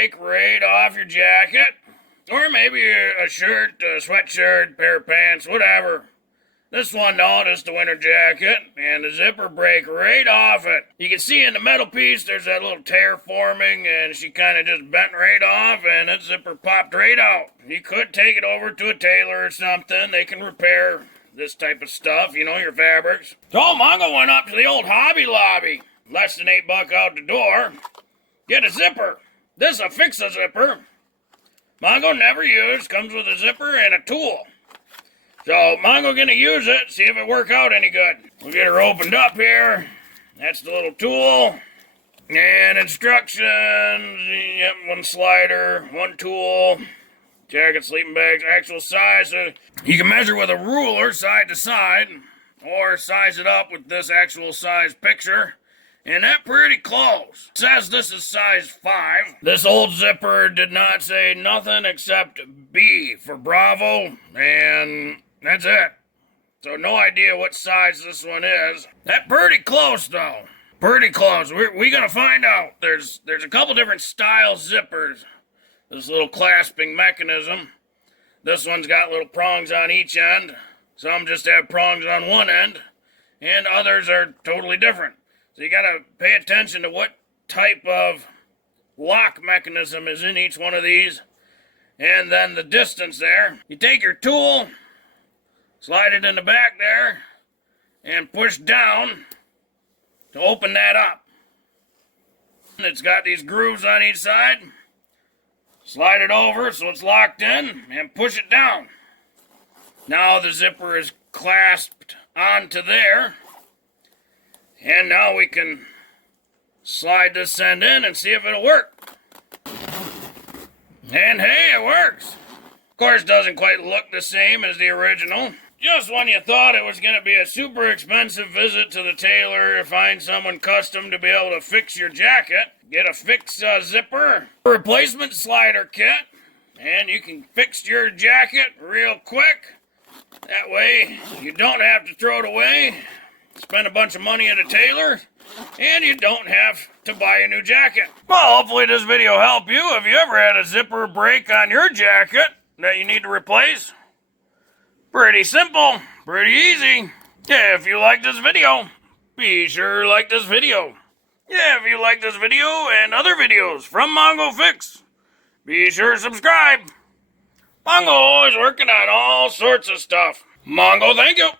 break right off your jacket, or maybe a shirt, a sweatshirt, pair of pants, whatever. This one, no, just a winter jacket, and the zipper break right off it. You can see in the metal piece there's that little tear forming, and she kind of just bent right off, and that zipper popped right out. You could take it over to a tailor or something. They can repair this type of stuff, you know, your fabrics. So Mongo went up to the old Hobby Lobby, less than $8 out the door. Get a zipper. This'll fix a zipper. Mongo never used, comes with a zipper and a tool. So Mongo gonna use it, see if it work out any good. We'll get her opened up here. That's the little tool. And instructions, yep, one slider, one tool. Jacket, sleeping bags, actual size. So you can measure with a ruler side to side, or size it up with this actual size picture. And that's pretty close. It says this is size 5. This old zipper did not say nothing except B for Bravo, and that's it. So no idea what size this one is. That's pretty close though. Pretty close. We're gonna find out. There's a couple different style zippers. This little clasping mechanism. This one's got little prongs on each end. Some just have prongs on one end, and others are totally different. So you gotta pay attention to what type of lock mechanism is in each one of these, and then the distance there. You take your tool, slide it in the back there, and push down to open that up. It's got these grooves on each side. Slide it over so it's locked in, and push it down. Now the zipper is clasped onto there. And now we can slide this end in and see if it'll work. And hey, it works. Of course, it doesn't quite look the same as the original. Just when you thought it was going to be a super expensive visit to the tailor to find someone custom to be able to fix your jacket, get a fix zipper, a replacement slider kit, and you can fix your jacket real quick. That way, you don't have to throw it away, spend a bunch of money at a tailor, and you don't have to buy a new jacket. Well, hopefully this video helped you. Have you ever had a zipper break on your jacket that you need to replace? Pretty simple, pretty easy. Yeah, if you like this video, be sure to like this video. Yeah, if you like this video and other videos from Mongo Fix, be sure to subscribe. Mongo always working on all sorts of stuff. Mongo, thank you.